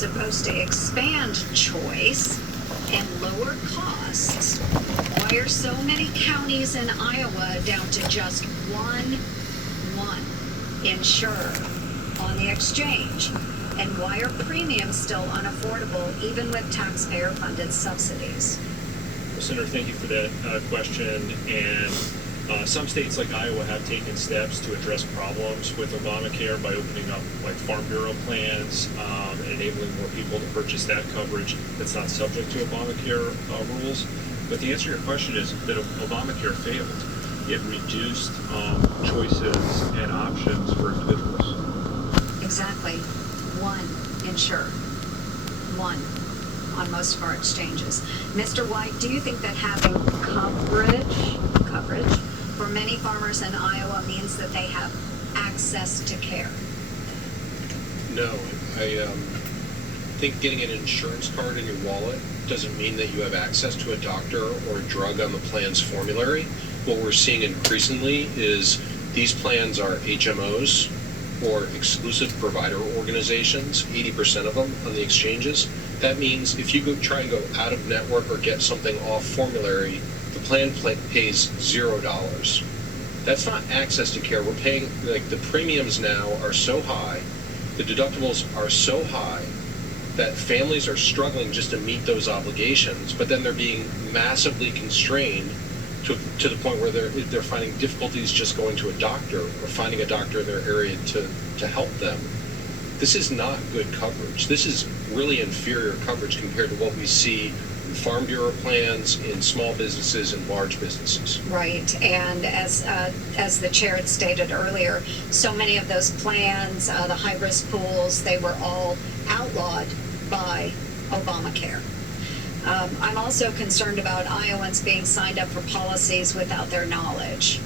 supposed to expand choice and lower costs, why are so many counties in Iowa down to just one insurer on the exchange? And why are premiums still unaffordable even with taxpayer-funded subsidies? Well, Senator, thank you for that question. And some states like Iowa have taken steps to address problems with Obamacare by opening up like Farm Bureau plans and enabling more people to purchase that coverage that's not subject to Obamacare rules. But the answer to your question is that Obamacare failed. It reduced choices and options for individuals. Exactly. One insurer. One on most of our exchanges. Mr. White, do you think that having coverage for many farmers in Iowa means that they have access to care? No, I think getting an insurance card in your wallet doesn't mean that you have access to a doctor or a drug on the plan's formulary. What we're seeing increasingly is these plans are HMOs or exclusive provider organizations, 80% of them on the exchanges. That means if you try and go out of network or get something off formulary, the plan pays $0. That's not access to care. We're paying, like, the premiums now are so high, the deductibles are so high that families are struggling just to meet those obligations, but then they're being massively constrained to the point where they're finding difficulties just going to a doctor or finding a doctor in their area to help them. This is not good coverage. This is really inferior coverage compared to what we see in Farm Bureau plans, in small businesses, and large businesses. Right, and as the chair had stated earlier, so many of those plans, the high-risk pools, they were all outlawed by Obamacare. I'm also concerned about Iowans being signed up for policies without their knowledge.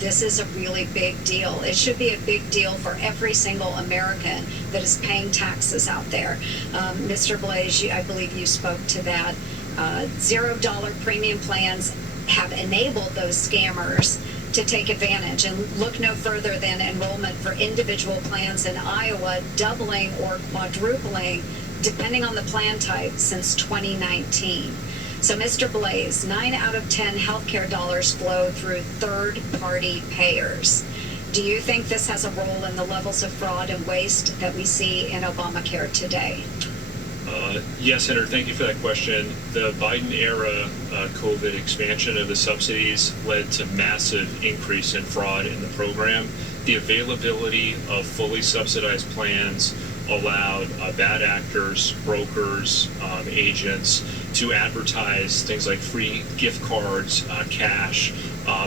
This is a really big deal. It should be a big deal for every single American that is paying taxes out there. Mr. Blaze, I believe you spoke to that. $0 premium plans have enabled those scammers to take advantage, and look no further than enrollment for individual plans in Iowa doubling or quadrupling depending on the plan type since 2019. So, Mr. Blaze, 9 out of 10 healthcare dollars flow through third-party payers. Do you think this has a role in the levels of fraud and waste that we see in Obamacare today? Yes, Senator, thank you for that question. The Biden-era COVID expansion of the subsidies led to massive increase in fraud in the program. The availability of fully subsidized plans allowed bad actors, brokers, agents to advertise things like free gift cards, cash,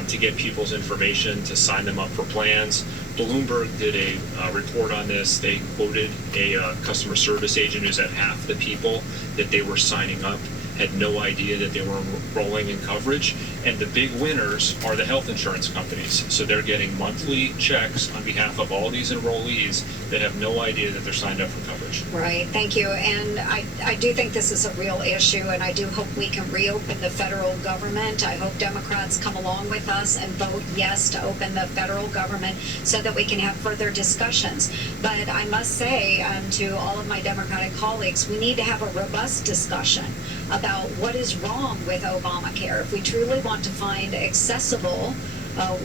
to get people's information to sign them up for plans. Bloomberg did a report on this. They quoted a customer service agent who said half the people that they were signing up had no idea that they were enrolling in coverage. And the big winners are the health insurance companies. So they're getting monthly checks on behalf of all these enrollees that have no idea that they're signed up for coverage. Right, thank you. And I do think this is a real issue, and I do hope we can reopen the federal government. I hope Democrats come along with us and vote yes to open the federal government so that we can have further discussions. But I must say to all of my Democratic colleagues, we need to have a robust discussion about what is wrong with Obamacare. If we truly want to find accessible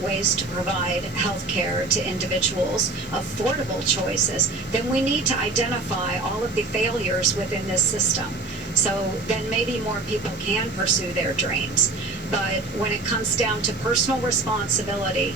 ways to provide health care to individuals, affordable choices, then we need to identify all of the failures within this system. So then maybe more people can pursue their dreams. But when it comes down to personal responsibility,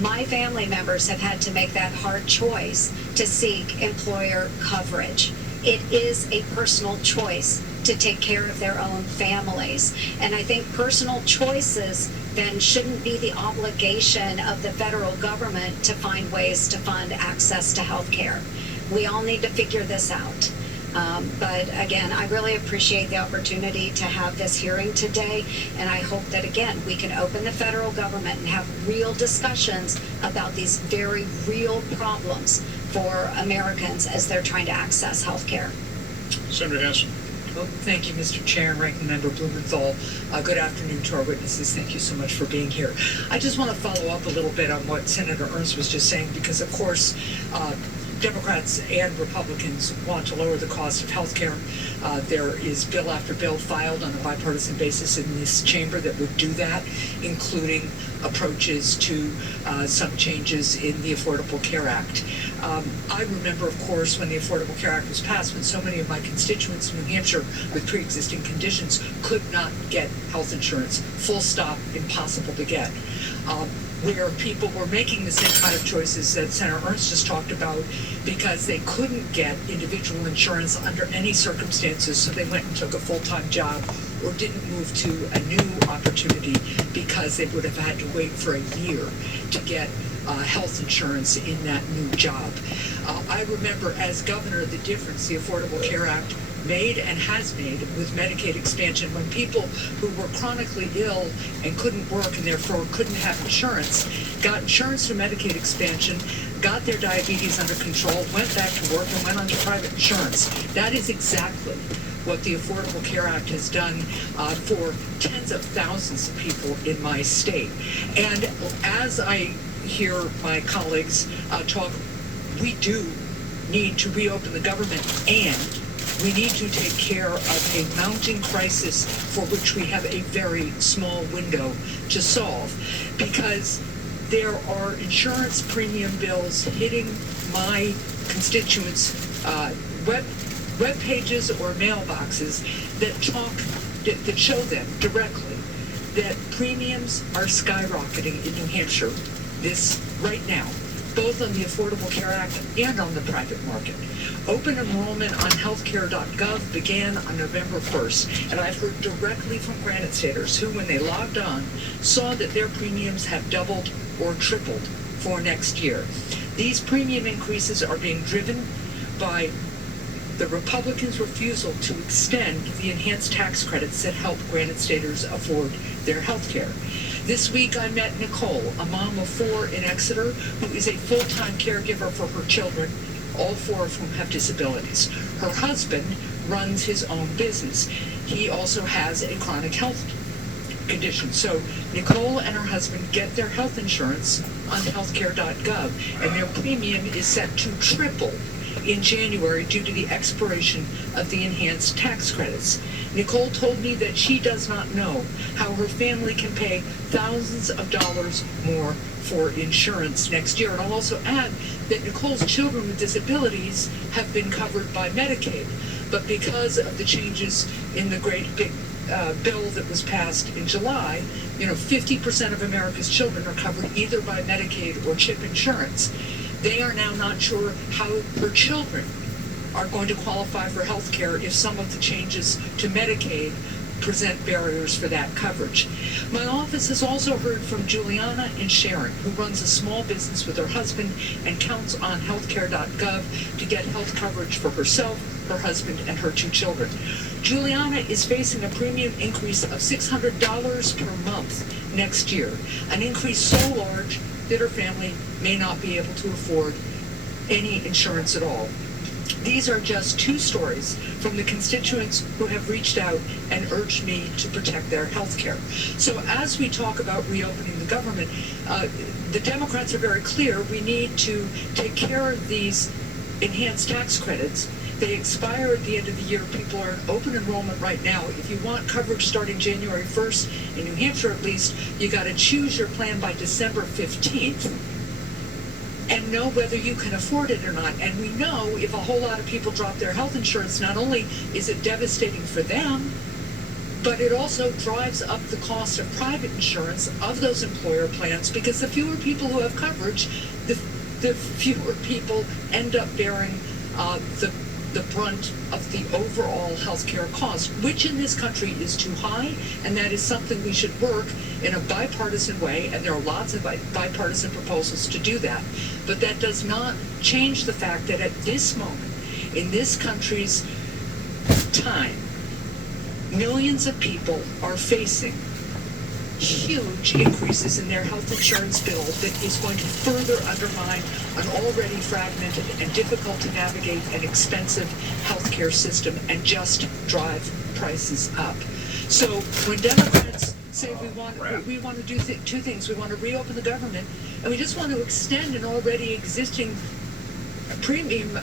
my family members have had to make that hard choice to seek employer coverage. It is a personal choice to take care of their own families. And I think personal choices then shouldn't be the obligation of the federal government to find ways to fund access to health care. We all need to figure this out. But again, I really appreciate the opportunity to have this hearing today, and I hope that, again, we can open the federal government and have real discussions about these very real problems for Americans as they're trying to access health care. Senator Hess. Well, thank you, Mr. Chair and Ranking Member Blumenthal. Good afternoon to our witnesses. Thank you so much for being here. I just want to follow up a little bit on what Senator Ernst was just saying, because, of course, Democrats and Republicans want to lower the cost of health care. There is bill after bill filed on a bipartisan basis in this chamber that would do that, including approaches to some changes in the Affordable Care Act. I remember, of course, when the Affordable Care Act was passed, when so many of my constituents in New Hampshire with pre-existing conditions could not get health insurance. Full stop, impossible to get. Where people were making the same kind of choices that Senator Ernst just talked about because they couldn't get individual insurance under any circumstances, so they went and took a full-time job or didn't move to a new opportunity because they would have had to wait for a year to get health insurance in that new job. I remember as governor the difference the Affordable Care Act made and has made with Medicaid expansion when people who were chronically ill and couldn't work and therefore couldn't have insurance got insurance through Medicaid expansion, got their diabetes under control, went back to work and went on to private insurance. That is exactly what the Affordable Care Act has done for tens of thousands of people in my state. And as I hear my colleagues talk, we do need to reopen the government, and we need to take care of a mounting crisis for which we have a very small window to solve, because there are insurance premium bills hitting my constituents' web pages or mailboxes that show them directly that premiums are skyrocketing in New Hampshire right now, both on the Affordable Care Act and on the private market. Open enrollment on healthcare.gov began on November 1st, and I've heard directly from Granite Staters who, when they logged on, saw that their premiums have doubled or tripled for next year. These premium increases are being driven by the Republicans' refusal to extend the enhanced tax credits that help Granite Staters afford their health care. This week I met Nicole, a mom of 4 in Exeter, who is a full-time caregiver for her children, all 4 of whom have disabilities. Her husband runs his own business. He also has a chronic health condition. So Nicole and her husband get their health insurance on healthcare.gov, and their premium is set to triple in January due to the expiration of the enhanced tax credits. Nicole told me that she does not know how her family can pay thousands of dollars more for insurance next year. And I'll also add that Nicole's children with disabilities have been covered by Medicaid, but because of the changes in the great big bill that was passed in July, 50% of America's children are covered either by Medicaid or CHIP insurance. They are now not sure how her children are going to qualify for health care if some of the changes to Medicaid present barriers for that coverage. My office has also heard from Juliana and Sharon, who runs a small business with her husband and counts on healthcare.gov to get health coverage for herself, her husband, and her 2 children. Juliana is facing a premium increase of $600 per month next year, an increase so large that her family may not be able to afford any insurance at all. These are just 2 stories from the constituents who have reached out and urged me to protect their health care. So as we talk about reopening the government, the Democrats are very clear we need to take care of these enhanced tax credits. They expire at the end of the year. People are in open enrollment right now. If you want coverage starting January 1st, in New Hampshire at least, you got to choose your plan by December 15th. And know whether you can afford it or not. And we know if a whole lot of people drop their health insurance, not only is it devastating for them, but it also drives up the cost of private insurance of those employer plans, because the fewer people who have coverage, the fewer people end up bearing the brunt of the overall healthcare cost, which in this country is too high, and that is something we should work in a bipartisan way, and there are lots of bipartisan proposals to do that. But that does not change the fact that at this moment, in this country's time, millions of people are facing huge increases in their health insurance bill that is going to further undermine an already fragmented and difficult to navigate and expensive healthcare system and just drive prices up. So when Democrats say we want to do 2 things, we want to reopen the government, and we just want to extend an already existing premium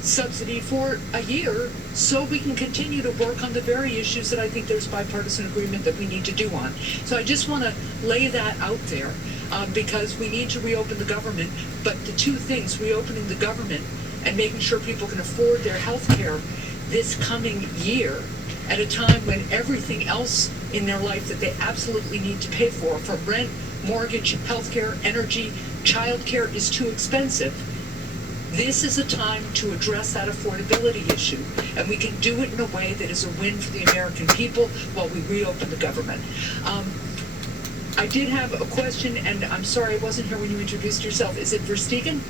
subsidy for a year so we can continue to work on the very issues that I think there's bipartisan agreement that we need to do on. So I just want to lay that out there because we need to reopen the government. But the two things, reopening the government and making sure people can afford their health care this coming year at a time when everything else in their life that they absolutely need to pay for, from rent, mortgage, health care, energy, child care, is too expensive. This is a time to address that affordability issue, and we can do it in a way that is a win for the American people while we reopen the government. I did have a question, and I'm sorry I wasn't here when you introduced yourself. Is it Verstegen?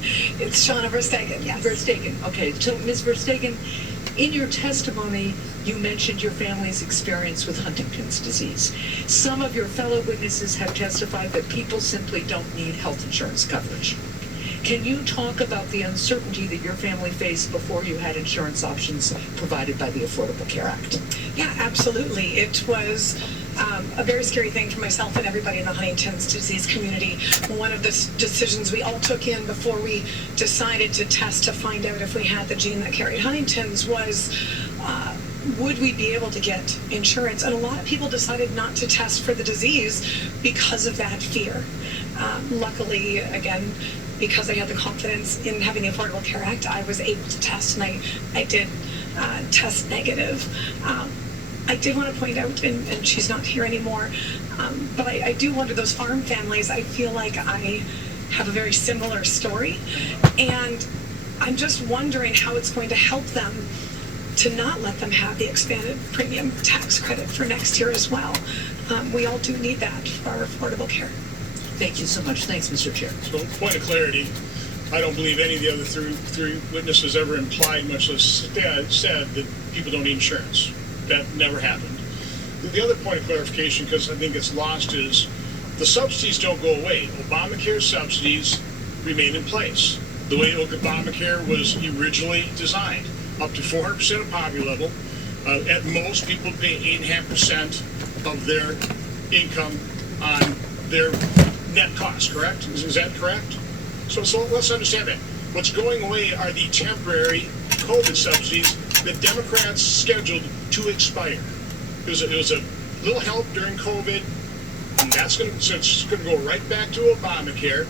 It's Shauna Verstegen, yes. Verstegen, okay. So, Ms. Verstegen, in your testimony, you mentioned your family's experience with Huntington's disease. Some of your fellow witnesses have testified that people simply don't need health insurance coverage. Can you talk about the uncertainty that your family faced before you had insurance options provided by the Affordable Care Act? Yeah, absolutely. It was a very scary thing for myself and everybody in the Huntington's disease community. One of the decisions we all took in before we decided to test to find out if we had the gene that carried Huntington's was, would we be able to get insurance? And a lot of people decided not to test for the disease because of that fear. Luckily, again, because I had the confidence in having the Affordable Care Act, I was able to test, and I did test negative. I did want to point out, and she's not here anymore, but I do wonder, those farm families, I feel like I have a very similar story, and I'm just wondering how it's going to help them to not let them have the expanded premium tax credit for next year as well. We all do need that for our affordable care. Thank you so much. Thanks, Mr. Chair. So, point of clarity, I don't believe any of the other three witnesses ever implied, much less said, that people don't need insurance. That never happened. The other point of clarification, because I think it's lost, is the subsidies don't go away. Obamacare subsidies remain in place. The way Obamacare was originally designed, up to 400% of poverty level. At most, people pay 8.5% of their income on their net cost, correct? Is that correct? So let's understand that. What's going away are the temporary COVID subsidies that Democrats scheduled to expire. It was a little help during COVID, and it's going to go right back to Obamacare.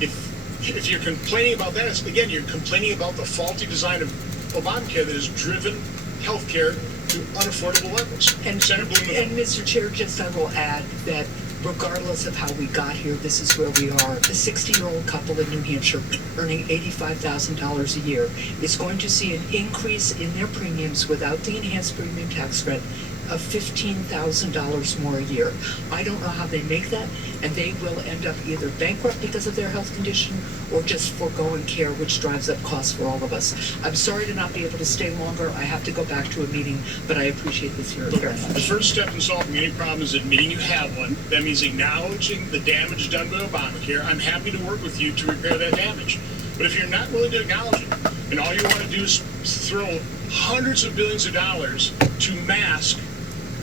If you're complaining about that, again, you're complaining about the faulty design of Obamacare that has driven health care to unaffordable levels. And Mr. Chair, just I will add that regardless of how we got here, this is where we are. The 60-year-old couple in New Hampshire earning $85,000 a year is going to see an increase in their premiums without the enhanced premium tax credit of $15,000 more a year. I don't know how they make that, and they will end up either bankrupt because of their health condition or just foregoing care, which drives up costs for all of us. I'm sorry to not be able to stay longer. I have to go back to a meeting, but I appreciate this hearing very much. The first step in solving any problem is admitting you have one. That means acknowledging the damage done by Obamacare. I'm happy to work with you to repair that damage. But if you're not willing to acknowledge it, and all you want to do is throw hundreds of billions of dollars to mask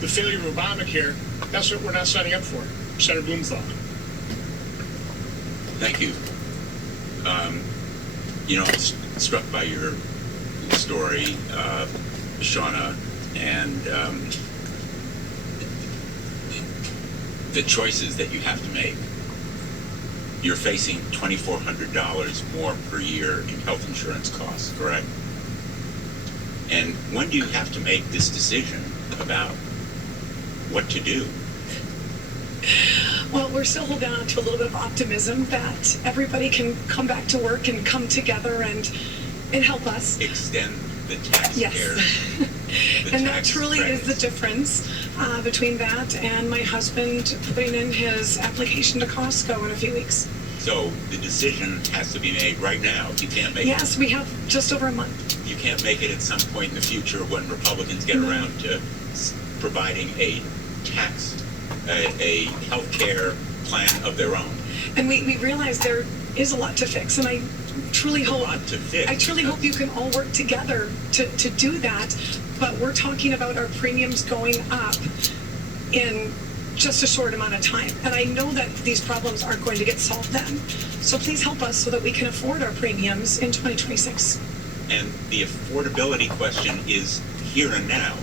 the failure of Obamacare, that's what we're not signing up for. Senator Blumenthal. Thank you. I was struck by your story, Shauna, and the choices that you have to make. You're facing $2,400 more per year in health insurance costs, correct? And when do you have to make this decision about what to do? Well, we're still holding on to a little bit of optimism that everybody can come back to work and come together and help us. Extend the tax Yes. care. And that truly is the difference between that and my husband putting in his application to Costco in a few weeks. So the decision has to be made right now. You can't make Yes, we have just over a month. You can't make it at some point in the future when Republicans get around to providing a health care plan of their own. And we realize there is a lot to fix, and I truly hope you can all work together to do that. But we're talking about our premiums going up in just a short amount of time. And I know that these problems aren't going to get solved then. So please help us so that we can afford our premiums in 2026. And the affordability question is here and now,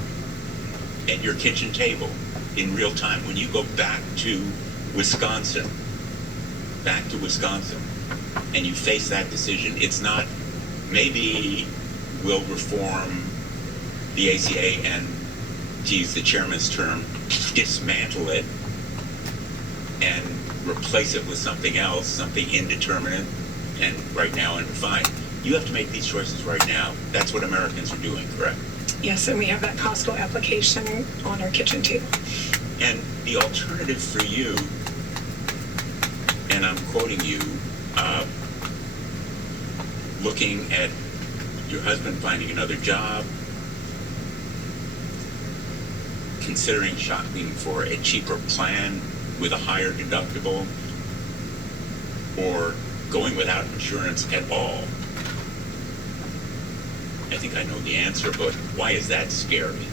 at your kitchen table, in real time. When you go back to Wisconsin, and you face that decision, it's not, maybe we'll reform the ACA and, to use the chairman's term, dismantle it and replace it with something else, something indeterminate and right now undefined. You have to make these choices right now. That's what Americans are doing, correct? Yes, and we have that Costco application on our kitchen table. And the alternative for you, and I'm quoting you, looking at your husband finding another job, considering shopping for a cheaper plan with a higher deductible, or going without insurance at all. I think I know the answer, but why is that scary?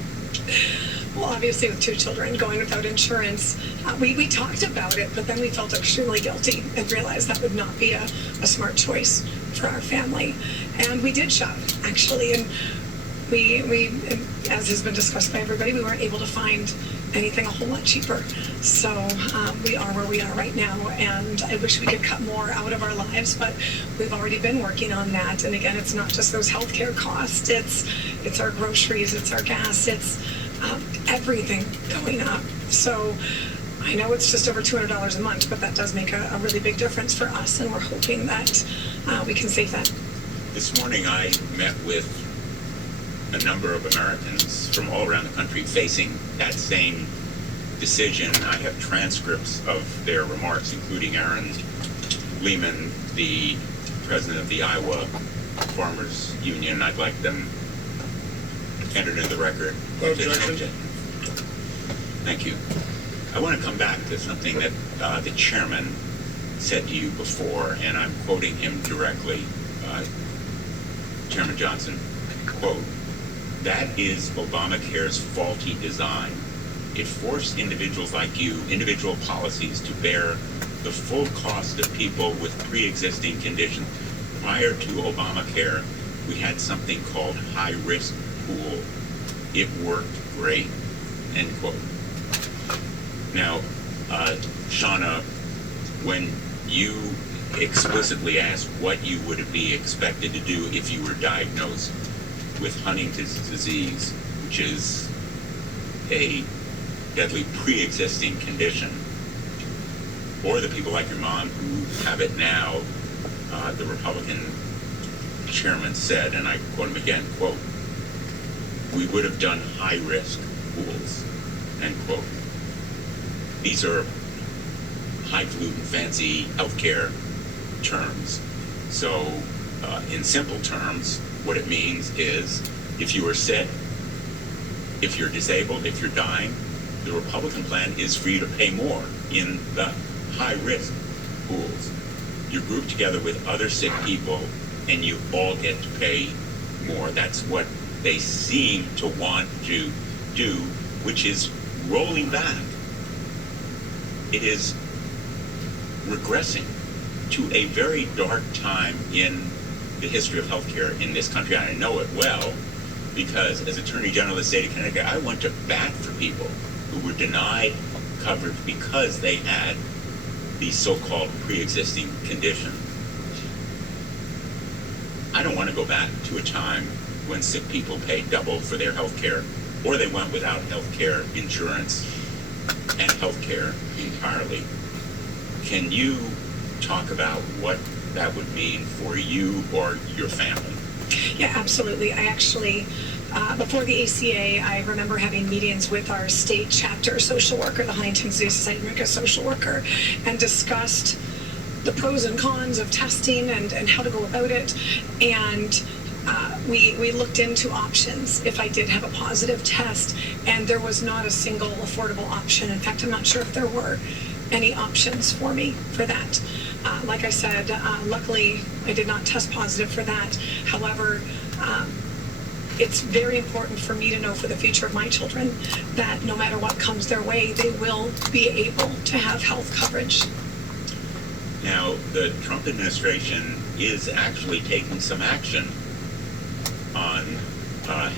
Well, obviously with 2 children, going without insurance, we talked about it, but then we felt extremely guilty and realized that would not be a smart choice for our family. And we did shop, actually, and we as has been discussed by everybody, we weren't able to find anything a whole lot cheaper. So we are where we are right now, and I wish we could cut more out of our lives, but we've already been working on that. And again, it's not just those healthcare costs, it's our groceries, it's our gas, it's everything going up. So I know it's just over $200 a month, but that does make a really big difference for us, and we're hoping that we can save that. This morning I met with a number of Americans from all around the country facing that same decision. I have transcripts of their remarks, including Aaron Lehman, the president of the Iowa Farmers Union. I'd like them entered into the record. Objection. Thank you. I want to come back to something that the chairman said to you before, and I'm quoting him directly. Chairman Johnson, quote, "That is Obamacare's faulty design. It forced individuals like you, individual policies, to bear the full cost of people with pre-existing conditions. Prior to Obamacare, we had something called high-risk pool. It worked great," end quote. Now, Shauna, when you explicitly asked what you would be expected to do if you were diagnosed with Huntington's disease, which is a deadly pre-existing condition, or the people like your mom who have it now, the Republican chairman said, and I quote him again, quote, "We would have done high-risk pools," end quote. These are highfalutin, fancy healthcare terms. So, in simple terms, what it means is if you are sick, if you're disabled, if you're dying, the Republican plan is for you to pay more in the high-risk pools. You're grouped together with other sick people, and you all get to pay more. That's what they seem to want to do, which is rolling back. It is regressing to a very dark time in the history of healthcare in this country. I know it well because as Attorney General of the state of Connecticut, I went to bat for people who were denied coverage because they had these so-called pre-existing conditions. I don't want to go back to a time when sick people paid double for their health care, or they went without health care insurance and health care entirely. Can you talk about what that would mean for you or your family? Yeah, absolutely. I actually, before the ACA, I remember having meetings with our state chapter social worker, the Huntington's Disease Society of America social worker, and discussed the pros and cons of testing and how to go about it. And we looked into options if I did have a positive test, and there was not a single affordable option. In fact, I'm not sure if there were any options for me for that. Like I said, luckily I did not test positive for that. However, it's very important for me to know for the future of my children that no matter what comes their way, they will be able to have health coverage. Now, the Trump administration is actually taking some action on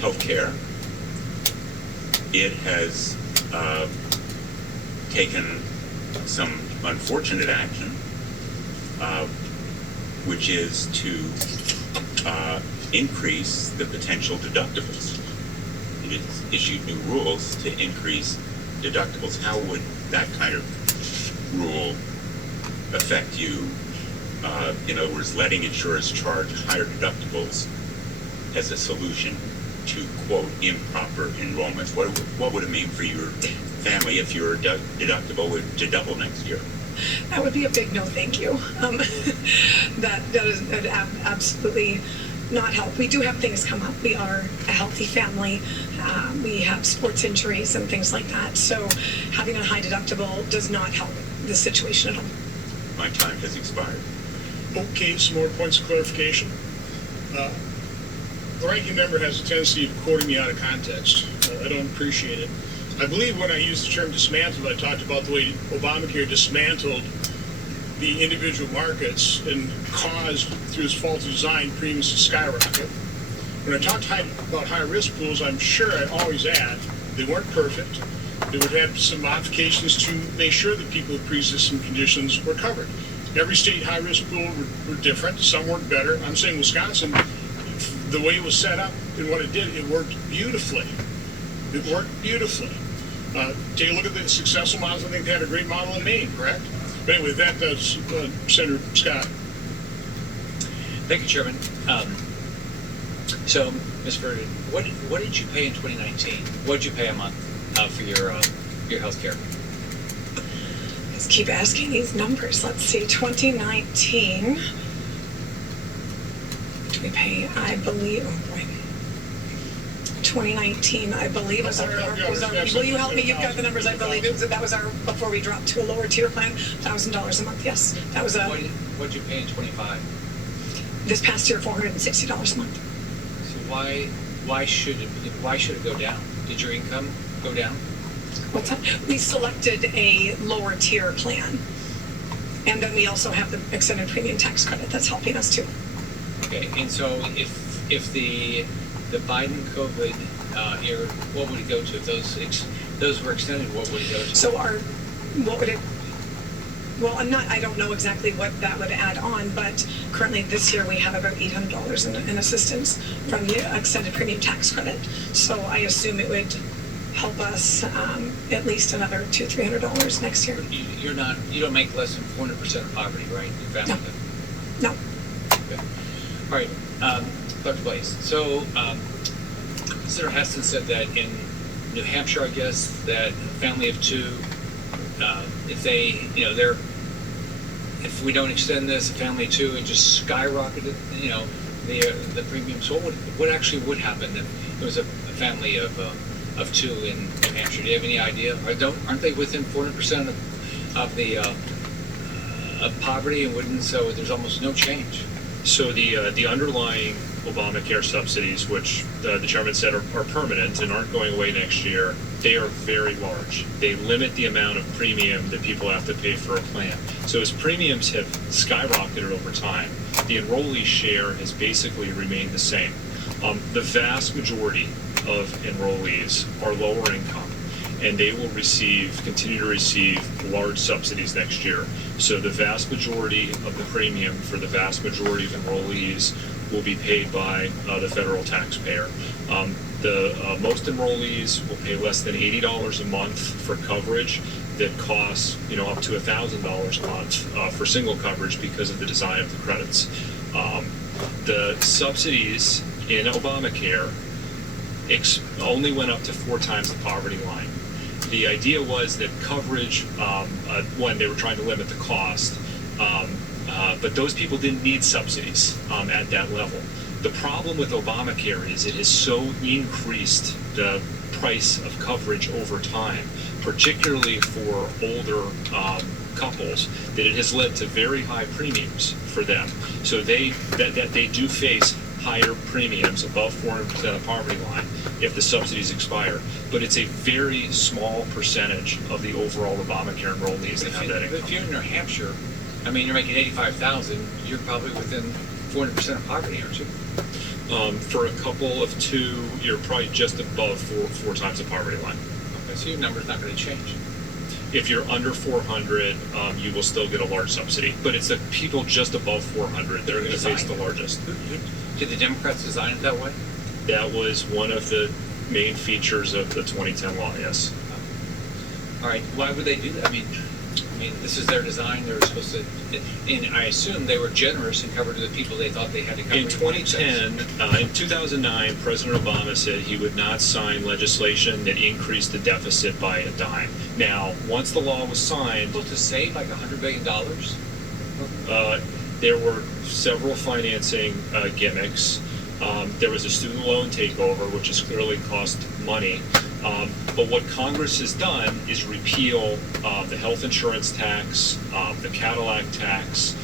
health care. It has taken some unfortunate action, which is to increase the potential deductibles. It has issued new rules to increase deductibles. How would that kind of rule affect you? In other words, letting insurers charge higher deductibles as a solution to, quote, improper enrollments. What would it mean for your family if your deductible were to double next year? That would be a big no, thank you. That would absolutely not help. We do have things come up. We are a healthy family. We have sports injuries and things like that. So having a high deductible does not help the situation at all. My time has expired. Okay, some more points of clarification. The ranking member has a tendency of quoting me out of context. I don't appreciate it. I believe when I used the term dismantled, I talked about the way Obamacare dismantled the individual markets and caused, through its faulty design, premiums to skyrocket. When I talked about high-risk pools, I'm sure I always add they weren't perfect. They would have some modifications to make sure that people with pre-existing conditions were covered. Every state high-risk pool were different. Some worked better. I'm saying Wisconsin, the way it was set up and what it did, it worked beautifully. It worked beautifully. Take a look at the successful models. I think they had a great model in Maine, correct? But anyway, that does Senator Scott. Thank you, Chairman. So, Ms. Verdon, what did you pay in 2019? What did you pay a month for your health care? Let's keep asking these numbers. Let's see, 2019. What did we pay? I believe, oh boy. 2019, I believe, was our will you help me? You've got the numbers, I believe. That was our, before we dropped to a lower tier plan, $1,000 a month, yes. That was a... What did you pay in 25? This past year, $460 a month. So why should it go down? Did your income go down? What's that? We selected a lower tier plan. And then we also have the extended premium tax credit that's helping us too. Okay, and so if the Biden COVID era, what would it go to? If those were extended, what would it go to? So what would it? Well, I don't know exactly what that would add on, but currently this year we have about $800 in assistance from the extended premium tax credit. So I assume it would help us at least another $200-300 next year. You don't make less than 400% of poverty, right? Your family doesn't. No. Okay. All right. Dr. Blaze. So, Senator Heston said that in New Hampshire, I guess, that a family of two, if they, if we don't extend this, a family of two, it just skyrocketed, the premiums. So what actually would happen if it was a family of two in New Hampshire? Do you have any idea? Aren't they within 400% of the of poverty, and wouldn't, so there's almost no change? So the underlying Obamacare subsidies, which the chairman said are permanent and aren't going away next year, they are very large. They limit the amount of premium that people have to pay for a plan. So as premiums have skyrocketed over time, the enrollee share has basically remained the same. The vast majority of enrollees are lower income, and they will continue to receive large subsidies next year. So the vast majority of the premium for the vast majority of enrollees will be paid by the federal taxpayer. The most enrollees will pay less than $80 a month for coverage that costs up to $1,000 a month for single coverage because of the design of the credits. The subsidies in Obamacare only went up to 4 times the poverty line. The idea was that coverage, when they were trying to limit the cost, but those people didn't need subsidies at that level. The problem with Obamacare is it has so increased the price of coverage over time, particularly for older couples, that it has led to very high premiums for them. So they do face higher premiums above 400% of poverty line if the subsidies expire. But it's a very small percentage of the overall Obamacare enrollees that have that If income. you're in New Hampshire, I mean, you're making 85,000, you're probably within 400% of poverty, aren't you? For a couple of two, you're probably just above four times the poverty line. Okay, so your number's not going to change. If you're under 400, you will still get a large subsidy. But it's the people just above 400 that are going to face the largest. Did the Democrats design it that way? That was one of the main features of the 2010 law, yes. All right, why would they do that? I mean, this is their design. They were supposed to, and I assume they were generous and covered to the people they thought they had to cover. In 2010, in 2009, President Obama said he would not sign legislation that increased the deficit by a dime. Now, once the law was signed, Supposed to save like $100 billion? there were several financing gimmicks. There was a student loan takeover, which has clearly cost money. But what Congress has done is repeal the health insurance tax, the Cadillac tax,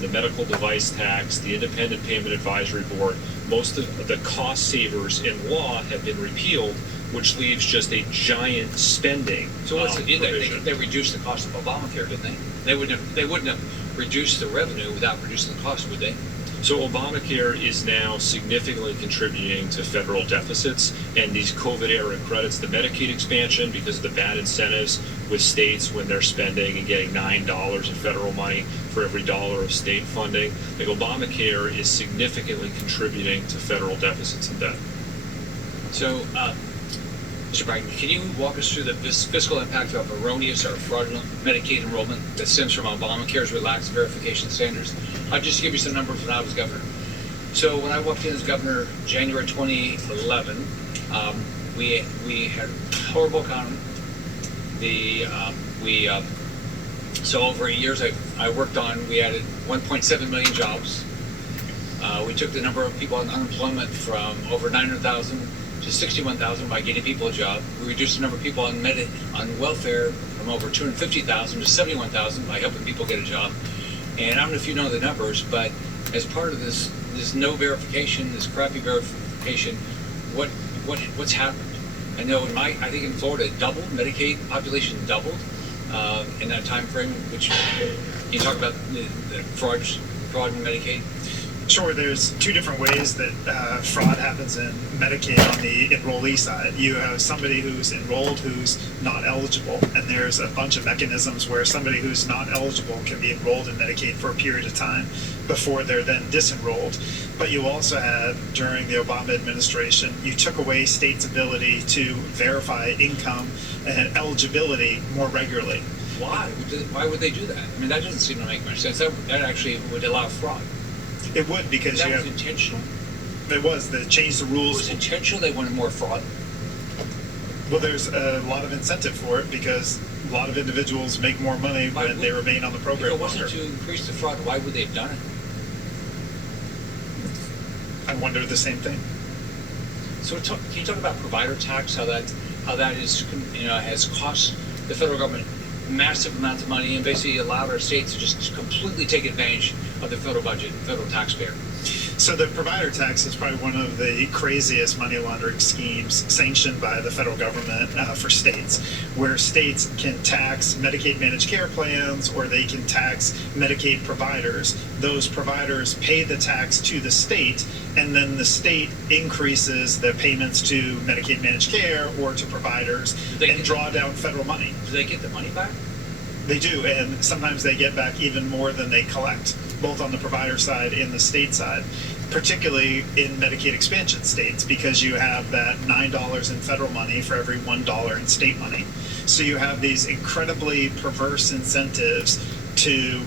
the medical device tax, the independent payment advisory board. Most of the cost savers in law have been repealed, which leaves just a giant spending So what's the deal? provision. They reduced the cost of Obamacare, didn't they? They wouldn't have reduced the revenue without reducing the cost, would they? So Obamacare is now significantly contributing to federal deficits, and these COVID-era credits, the Medicaid expansion, because of the bad incentives with states when they're spending and getting $9 in federal money for every dollar of state funding. Like Obamacare is significantly contributing to federal deficits and debt. So, Mr. Biden, can you walk us through the fiscal impact of erroneous or fraudulent Medicaid enrollment that stems from Obamacare's relaxed verification standards? I'll just give you some numbers when I was governor. So when I walked in as governor, January 2011, we had a horrible economy. So over 8 years I worked on, we added 1.7 million jobs. We took the number of people on unemployment from over 900,000 to 61,000 by getting people a job. We reduced the number of people on welfare from over 250,000 to 71,000 by helping people get a job. And I don't know if you know the numbers, but as part of this no verification, this crappy verification, what's happened? I know I think in Florida it doubled, Medicaid population doubled in that time frame, which you talk about the fraud in Medicaid. Sure, there's two different ways that fraud happens in Medicaid on the enrollee side. You have somebody who's enrolled who's not eligible, and there's a bunch of mechanisms where somebody who's not eligible can be enrolled in Medicaid for a period of time before they're then disenrolled. But you also had, during the Obama administration, you took away states' ability to verify income and eligibility more regularly. Why? Why would they do that? I mean, that doesn't seem to make much sense. That actually would allow fraud. It would, because That you was have, intentional. it was, they changed the It rules. was intentional. They wanted more fraud. Well, there's a lot of incentive for it because a lot of individuals make more money Why when they would- remain on the If program it wasn't longer. to increase the fraud, why would they have done it? I wonder the same thing. So can you talk about provider tax? How that is, has cost the federal government massive amounts of money and basically allowed our states to just completely take advantage of the federal budget, federal taxpayer. So the provider tax is probably one of the craziest money laundering schemes sanctioned by the federal government for states, where states can tax Medicaid managed care plans or they can tax Medicaid providers. Those providers pay the tax to the state, and then the state increases the payments to Medicaid managed care or to providers and draw down federal money. Do they get the money back? They do, and sometimes they get back even more than they collect, both on the provider side and the state side, particularly in Medicaid expansion states, because you have that $9 in federal money for every $1 in state money. So you have these incredibly perverse incentives to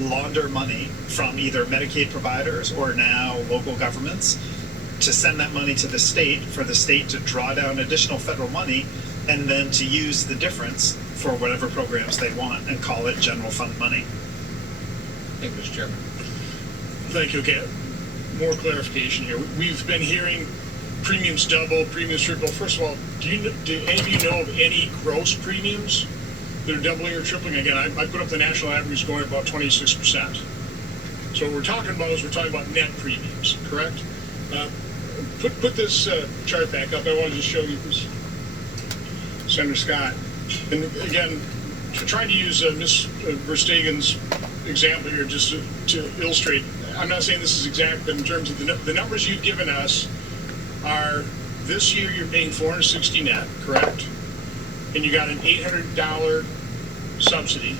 launder money from either Medicaid providers or now local governments to send that money to the state for the state to draw down additional federal money and then to use the difference for whatever programs they want and call it general fund money. Thank you, Mr. Chairman. Thank you. Okay, more clarification here. We've been hearing premiums double, premiums triple. First of all, do any of you know of any gross premiums that are doubling or tripling? Again, I put up the national average going about 26%. So what we're talking about is we're talking about net premiums, correct? Put this chart back up. I want to just show you this, Senator Scott. And again, trying to use Ms. Verstegen's example here just to illustrate. I'm not saying this is exact, but in terms of the numbers you've given us are, this year you're paying $460 net, correct? And you got an $800 subsidy.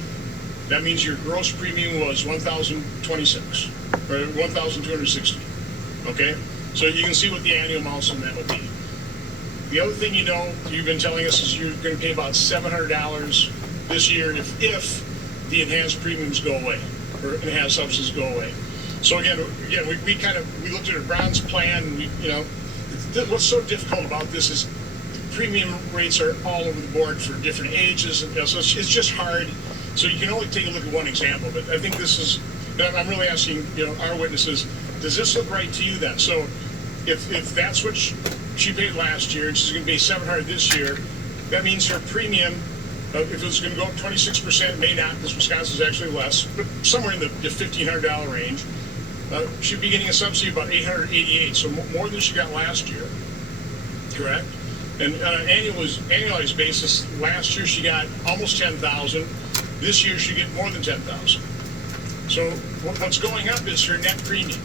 That means your gross premium was $1,026 or $1,260. Okay, so you can see what the annual amounts on that would be. The other thing you've been telling us is you're going to pay about $700 this year if the enhanced premiums go away or enhanced subsidies go away. So again, we looked at a bronze plan. And what's so difficult about this is premium rates are all over the board for different ages, and so it's just hard. So you can only take a look at one example, but I think this is. I'm really asking our witnesses, does this look right to you then? So if that's what she paid last year and she's going to pay $700 this year, that means her premium, if it was going to go up 26%, may not, because Wisconsin is actually less, but somewhere in the $1,500 range, she'd be getting a subsidy of about $888, so more than she got last year, correct? And on an annualized basis, last year she got almost $10,000. This year she get more than $10,000. So what's going up is her net premium.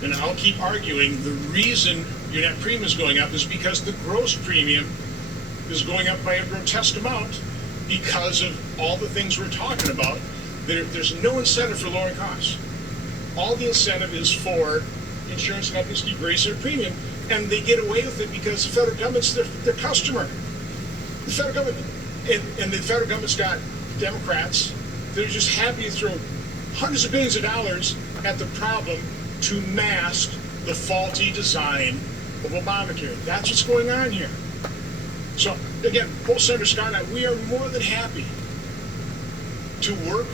And I'll keep arguing the reason your net premium is going up is because the gross premium is going up by a grotesque amount because of all the things we're talking about. There's no incentive for lowering costs. All the incentive is for insurance companies to keep raising their premium, and they get away with it because the federal government's their customer. The federal government, and the federal government's got Democrats that are just happy to throw hundreds of billions of dollars at the problem to mask the faulty design of Obamacare. That's what's going on here. So again, both Senator Scott and I, we are more than happy to work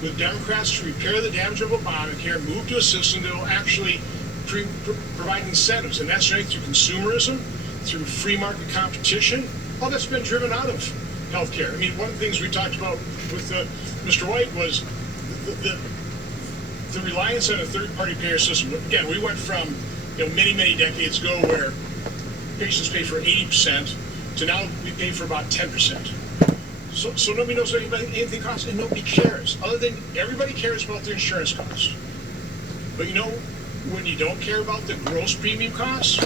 with Democrats to repair the damage of Obamacare, move to a system that will actually provide incentives, and that's right through consumerism, through free market competition. All that's been driven out of healthcare. I mean, one of the things we talked about with Mr. White was the reliance on a third-party payer system. Again, we went from many decades ago where patients pay for 80% to now we pay for about 10%. So nobody knows anything costs, and nobody cares. Other than everybody cares about their insurance costs. But when you don't care about the gross premium costs,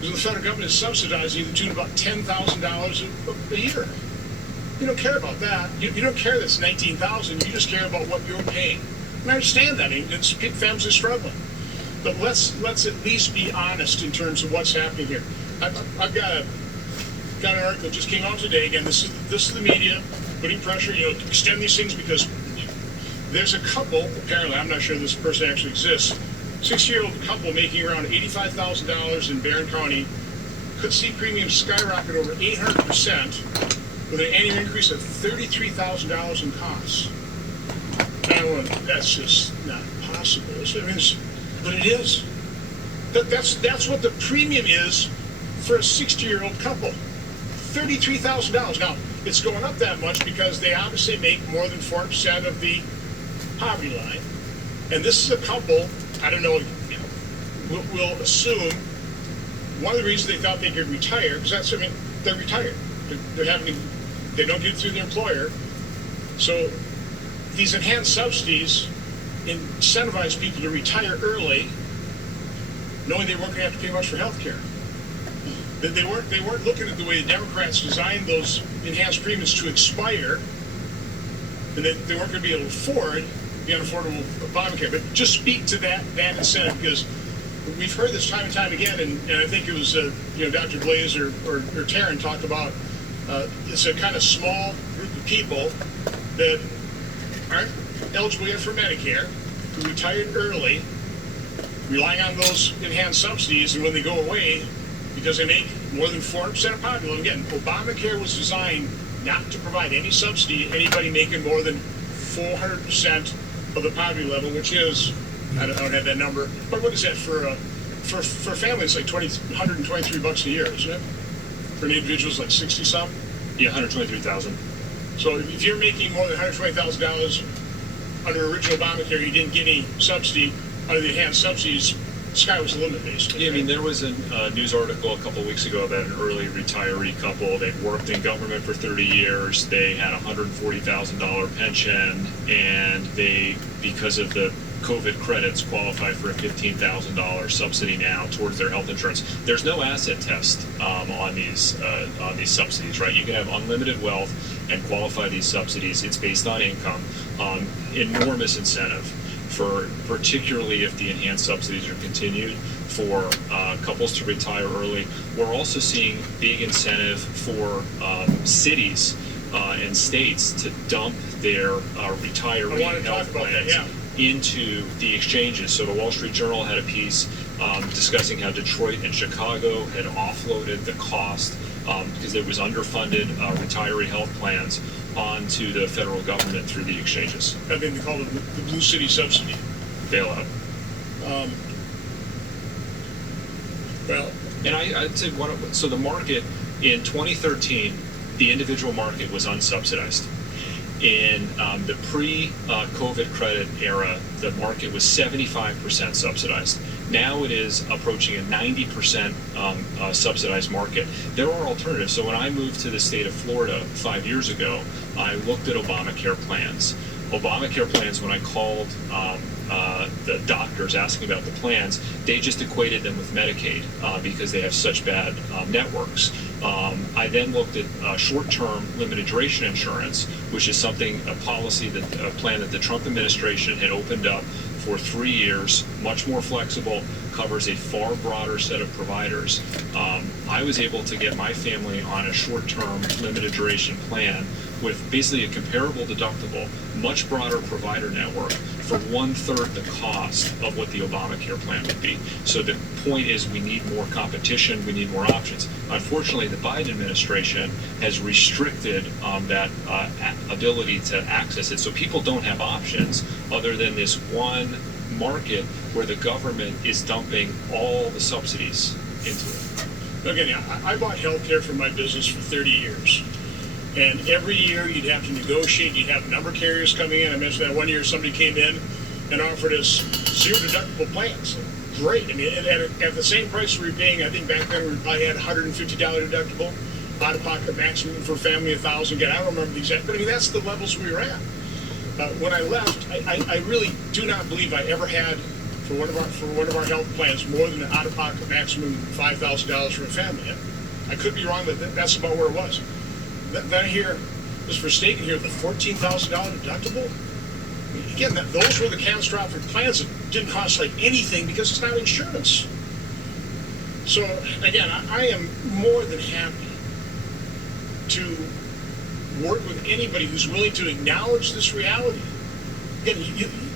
because the federal government is subsidizing to the tune of about $10,000 a year. You don't care about that. You don't care that's $19,000. You just care about what you're paying. And I understand that. Families are struggling. But let's at least be honest in terms of what's happening here. I've got an article that just came out today. Again, this is the media putting pressure, to extend these things because there's a couple, apparently, I'm not sure this person actually exists, 60-year-old couple making around $85,000 in Barron County could see premiums skyrocket over 800% with an annual increase of $33,000 in costs. That's just not possible. But it is. That's what the premium is for a 60-year-old couple. $33,000. Now, it's going up that much because they obviously make more than 4% of the poverty line. And this is a couple, I don't know, we'll assume one of the reasons they thought they could retire, because they're retired. They don't get it through their employer. So these enhanced subsidies incentivize people to retire early, knowing they weren't going to have to pay much for health care. They weren't looking at the way the Democrats designed those enhanced premiums to expire, and that they weren't going to be able to afford the unaffordable Obamacare. But just speak to that incentive, because we've heard this time and time again, and I think it was Dr. Blaze or Taryn talked about it's a kind of small group of people that aren't eligible yet for Medicare, who retired early, relying on those enhanced subsidies, and when they go away, because they make more than 400% of population. Again, Obamacare was designed not to provide any subsidy to anybody making more than 400% of the poverty level, which is, I don't have that number, but what is that for a family? It's like $123 a year, isn't it? For an individual, it's like 60-something. Yeah, $123,000. So if you're making more than $120,000 under original Obamacare, you didn't get any subsidy. Under the enhanced subsidies, sky was the limit, basically. Yeah, I mean, there was a news article a couple of weeks ago about an early retiree couple. They'd worked in government for 30 years. They had a $140,000 pension, and they, because of the COVID credits, qualified for a $15,000 subsidy now towards their health insurance. There's no asset test on these subsidies, right? You can have unlimited wealth and qualify these subsidies. It's based on income. Enormous incentive for, particularly if the enhanced subsidies are continued, for couples to retire early. We're also seeing big incentive for cities and states to dump their retiree health plans into the exchanges. So the Wall Street Journal had a piece discussing how Detroit and Chicago had offloaded the cost because it was underfunded retiree health plans onto the federal government through the exchanges. I think they call it the Blue City subsidy. Bailout. Well, and I'd say so the market in 2013, the individual market was unsubsidized. In the pre-COVID credit era, the market was 75% subsidized. Now it is approaching a 90% subsidized market. There are alternatives. So when I moved to the state of Florida 5 years ago, I looked at Obamacare plans. Obamacare plans, when I called the doctors asking about the plans, they just equated them with Medicaid because they have such bad networks. I then looked at short-term limited duration insurance, which is a policy, a plan that the Trump administration had opened up for 3 years, much more flexible, covers a far broader set of providers. I was able to get my family on a short-term limited duration plan with basically a comparable deductible, much broader provider network for 1/3 the cost of what the Obamacare plan would be. So the point is, we need more competition, we need more options. Unfortunately, the Biden administration has restricted that ability to access it, so people don't have options other than this one market where the government is dumping all the subsidies into it. Again, I bought healthcare for my business for 30 years. And every year you'd have to negotiate, you'd have a number of carriers coming in. I mentioned that one year somebody came in and offered us zero deductible plans. Great. I mean, at the same price we were paying, I think back then we probably had $150 deductible, out-of-pocket maximum for family $1,000. Again, I don't remember the exact, but I mean, that's the levels we were at. When I left, I really do not believe I ever had, for one of our health plans, more than an out-of-pocket maximum of $5,000 for a family. I could be wrong, but that's about where it was. Then here, just for stating here, the $14,000 deductible. Again, those were the catastrophic plans that didn't cost like anything because it's not insurance. So again, I am more than happy to work with anybody who's willing to acknowledge this reality. Again,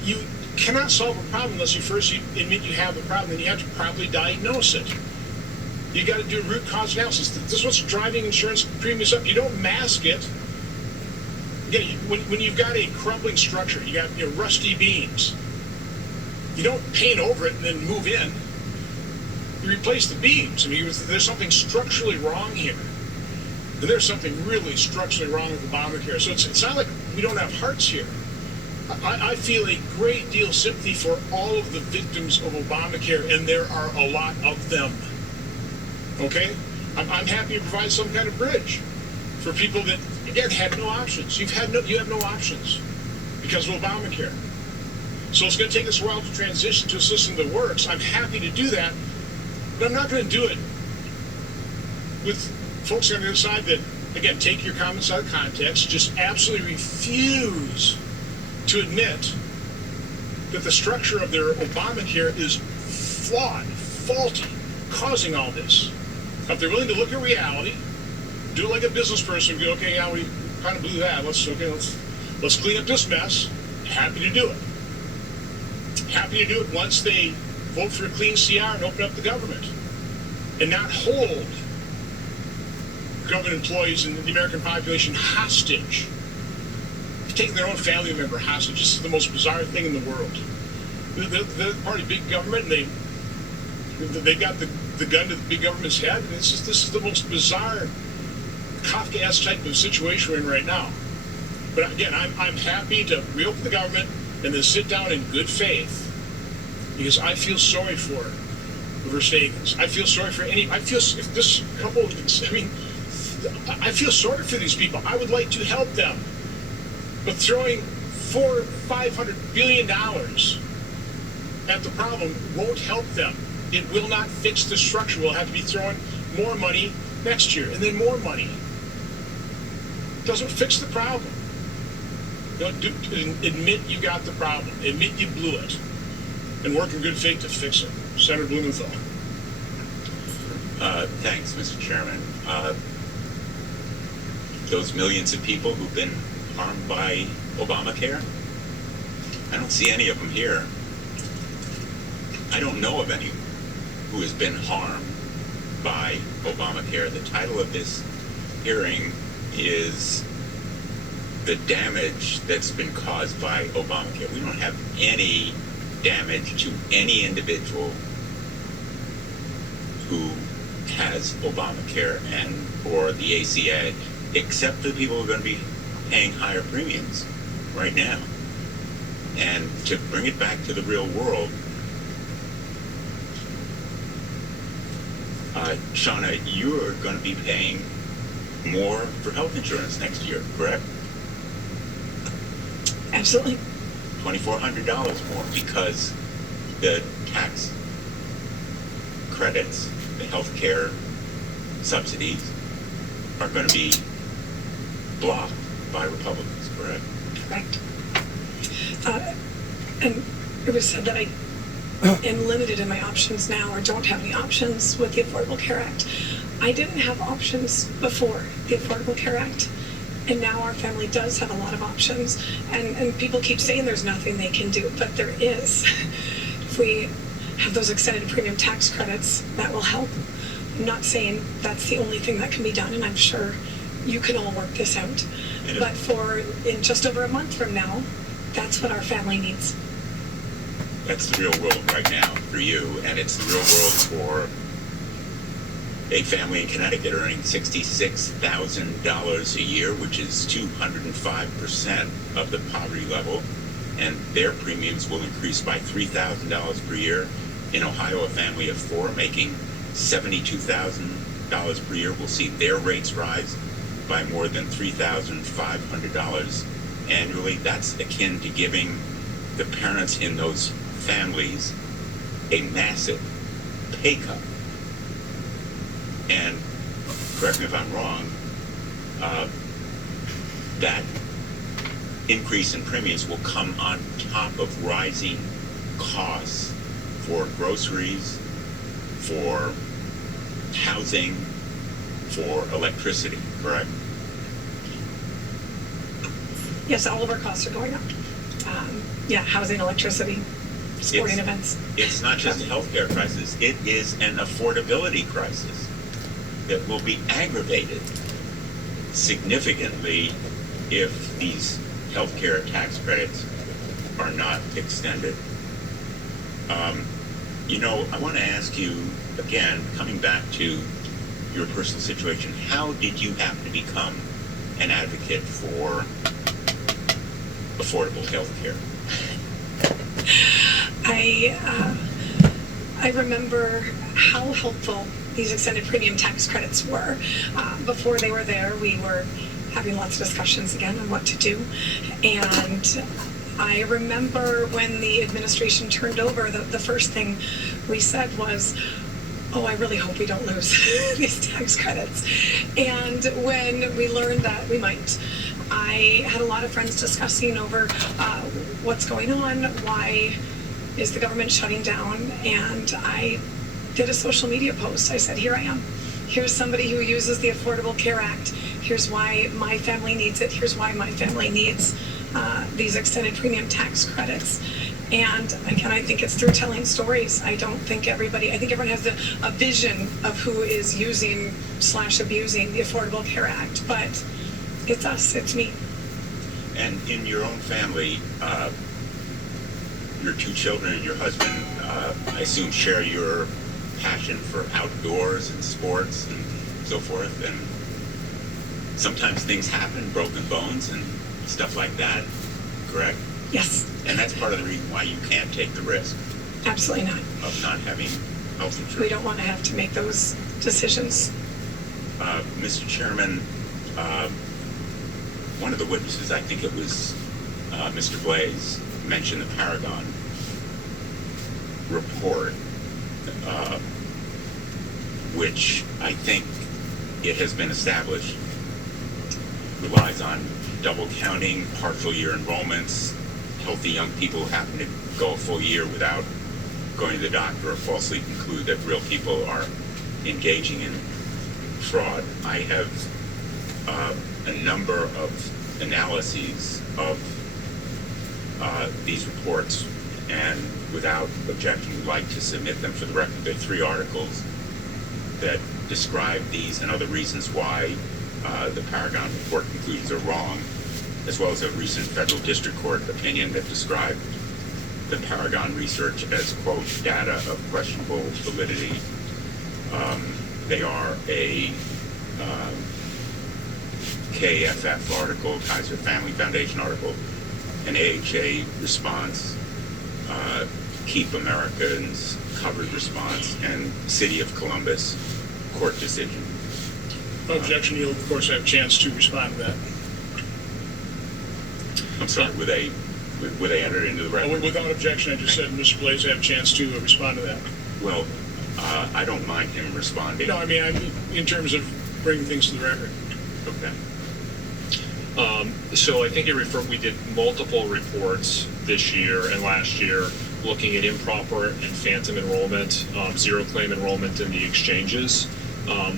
you cannot solve a problem unless you first admit you have the problem, and you have to properly diagnose it. You got to do root cause analysis. This is what's driving insurance premiums up. You don't mask it. Again, when you've got a crumbling structure, you got rusty beams. You don't paint over it and then move in. You replace the beams. I mean, there's something structurally wrong here. And there's something really structurally wrong with Obamacare. So it's not like we don't have hearts here. I feel a great deal of sympathy for all of the victims of Obamacare, and there are a lot of them. Okay? I'm happy to provide some kind of bridge for people that, again, had no options. You have no options because of Obamacare. So it's going to take us a while to transition to a system that works. I'm happy to do that, but I'm not going to do it with folks on the other side that, again, take your comments out of context, just absolutely refuse to admit that the structure of their Obamacare is flawed, faulty, causing all this. Now, if they're willing to look at reality, do it like a business person, and go, okay, yeah, we kind of blew that. Let's clean up this mess. Happy to do it. Happy to do it once they vote for a clean CR and open up the government, and not hold government employees and the American population hostage. Taking their own family member hostage. This is the most bizarre thing in the world. They're part of big government, and they've got the gun to the big government's head. And this is the most bizarre Kafkaesque type of situation we're in right now. But again, I'm happy to reopen the government, and then sit down in good faith, because I feel sorry for Verstagans. I feel sorry for if this couple, I mean, I feel sorry for these people. I would like to help them. But throwing $500 billion at the problem won't help them. It will not fix the structure. We'll have to be throwing more money next year and then more money. It doesn't fix the problem. Admit you got the problem. Admit you blew it. And work in good faith to fix it. Senator Blumenthal. Thanks, Mr. Chairman. Those millions of people who've been harmed by Obamacare, I don't see any of them here. I don't know of any who has been harmed by Obamacare. The title of this hearing is the damage that's been caused by Obamacare. We don't have any damage to any individual who has Obamacare or the ACA, except the people who are going to be paying higher premiums right now. And to bring it back to the real world, Shauna, you're going to be paying more for health insurance next year, correct? Absolutely. $2,400 more because the tax credits, the health care subsidies are going to be blocked by Republicans, correct? Correct. And it was said that I am limited in my options now, or don't have any options with the Affordable Care Act. I didn't have options before the Affordable Care Act, and now our family does have a lot of options. And people keep saying there's nothing they can do, but there is. If we have those extended premium tax credits, that will help. I'm not saying that's the only thing that can be done, and I'm sure you can all work this out. But in just over a month from now, that's what our family needs. That's the real world right now for you, and it's the real world for a family in Connecticut earning $66,000 a year, which is 205% of the poverty level, and their premiums will increase by $3,000 per year. In Ohio, a family of four making $72,000 per year will see their rates rise by more than $3,500 annually. That's akin to giving the parents in those families a massive pay cut. And correct me if I'm wrong, that increase in premiums will come on top of rising costs for groceries, for housing, for electricity, correct? Yes, all of our costs are going up. Housing, electricity, sporting events. It's not just a healthcare crisis, it is an affordability crisis that will be aggravated significantly if these healthcare tax credits are not extended. I want to ask you, again, coming back to your personal situation, how did you have to become an advocate for affordable health care? I remember how helpful these extended premium tax credits were. Before they were there, we were having lots of discussions again on what to do. And I remember when the administration turned over, the first thing we said was, oh, I really hope we don't lose these tax credits. And when we learned that we might, I had a lot of friends discussing over what's going on, why is the government shutting down, and I did a social media post. I said, here I am. Here's somebody who uses the Affordable Care Act. Here's why my family needs it. Here's why my family needs these extended premium tax credits. And again, I think it's through telling stories. I think everyone has a vision of who is using / abusing the Affordable Care Act, but it's us, it's me. And in your own family, your two children and your husband, I assume, share your passion for outdoors and sports and so forth. And sometimes things happen, broken bones and stuff like that, correct? Yes, And that's part of the reason why you can't take the risk absolutely not. of not having health insurance. We don't want to have to make those decisions. Mr. Chairman, one of the witnesses, I think it was Mr. Blaze, mentioned the Paragon report, which I think it has been established relies on double counting, partial year enrollments, healthy young people who happen to go a full year without going to the doctor or falsely conclude that real people are engaging in fraud. I have a number of analyses of these reports, and without objection, would like to submit them for the record. There are 3 articles that describe these and other reasons why the Paragon report conclusions are wrong, as well as a recent federal district court opinion that described the Paragon research as, quote, data of questionable validity. They are a KFF article, Kaiser Family Foundation article, an AHA response, Keep Americans covered response, and City of Columbus court decision. No objection, you'll of course have a chance to respond to that. I'm sorry, were they entered into the record? Without objection, I just said Mr. Blaze have a chance to respond to that. Well, I don't mind him responding. No, I mean, in terms of bringing things to the record. Okay. So I think we did multiple reports this year and last year looking at improper and phantom enrollment, zero claim enrollment in the exchanges.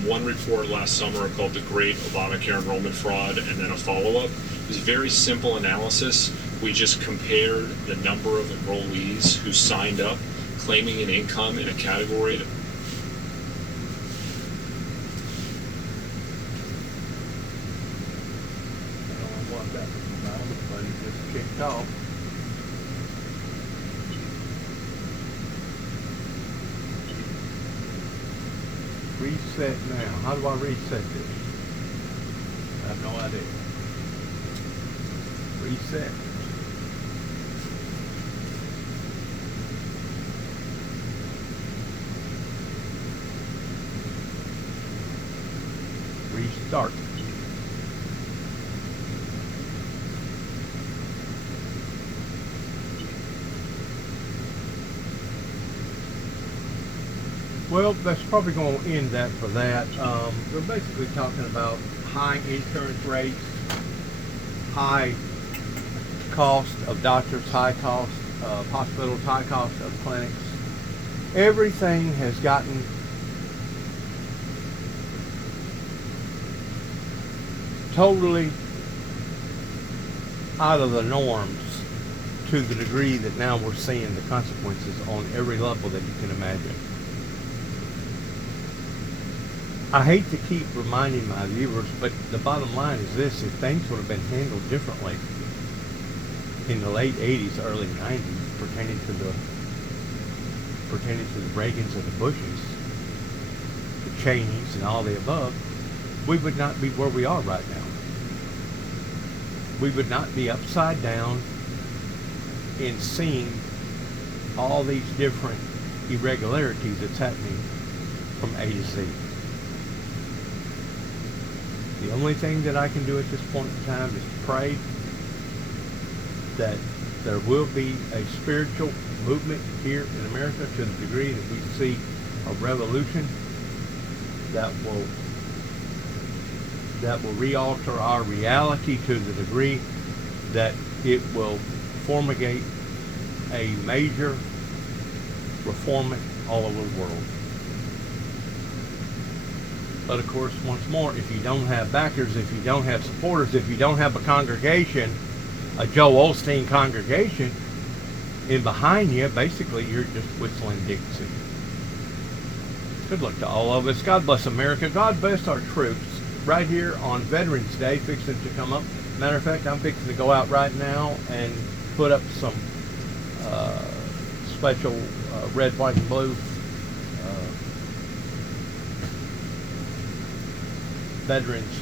One report last summer called The Great Obamacare Enrollment Fraud, and then a follow-up. It was very simple analysis. We just compared the number of enrollees who signed up claiming an income in a category that but he just kicked off. Reset now. How do I reset this? I have no idea. Reset. Restart. Well, that's probably going to end that for that. We're basically talking about high insurance rates, high cost of doctors, high cost of hospitals, high cost of clinics. Everything has gotten totally out of the norms to the degree that now we're seeing the consequences on every level that you can imagine. I hate to keep reminding my viewers, but the bottom line is this: if things would have been handled differently in the late 80s, early 90s, pertaining to the Reagans and the Bushes, the Cheneys and all the above, we would not be where we are right now. We would not be upside down in seeing all these different irregularities that's happening from A to Z. The only thing that I can do at this point in time is pray that there will be a spiritual movement here in America to the degree that we see a revolution that will realter our reality to the degree that it will formulate a major reform all over the world. But of course, once more, if you don't have backers, if you don't have supporters, if you don't have a congregation, a Joel Osteen congregation in behind you, basically you're just whistling Dixie. Good luck to all of us. God bless America. God bless our troops right here on Veterans Day, fixing to come up. Matter of fact, I'm fixing to go out right now and put up some special red, white, and blue veterans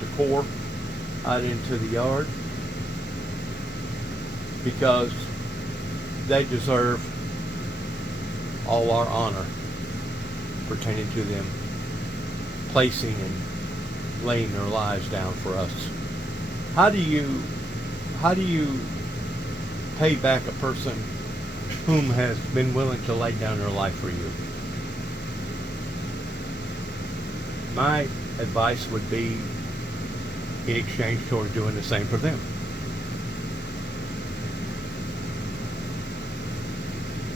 decor out into the yard, because they deserve all our honor pertaining to them placing and laying their lives down for us. How do you pay back a person whom has been willing to lay down their life for you? My advice would be in exchange toward doing the same for them.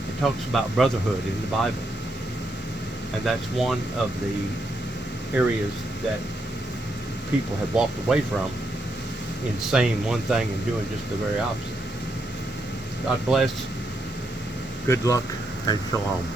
It talks about brotherhood in the Bible, and that's one of the areas that people have walked away from in saying one thing and doing just the very opposite. God bless. Good luck and shalom.